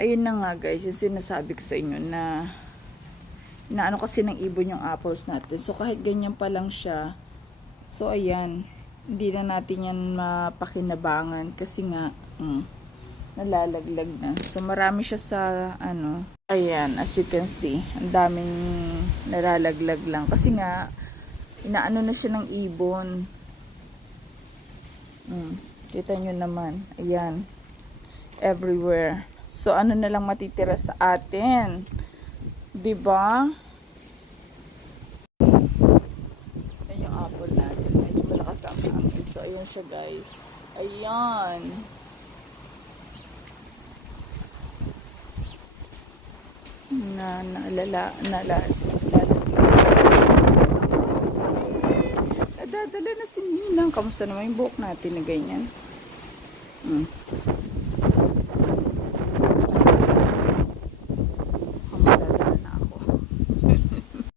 Ayun na nga guys, yung sinasabi ko sa inyo na ano kasi ng ibon yung apples natin. So kahit ganyan pa lang siya, so ayan, hindi na natin yan mapakinabangan kasi nga nalalaglag na. So marami siya sa ano, ayan, as you can see, ang daming nalalaglag lang kasi nga inaano na siya ng ibon. Kita nyo naman, ayan, everywhere. So ano na lang matitira sa atin, 'di ba? Ayan yung apple natin, medyo malakas ang hangin. So ayan siya guys, ayan. Nadadala na si Ninang. Kamusta naman yung buhok natin na ganyan?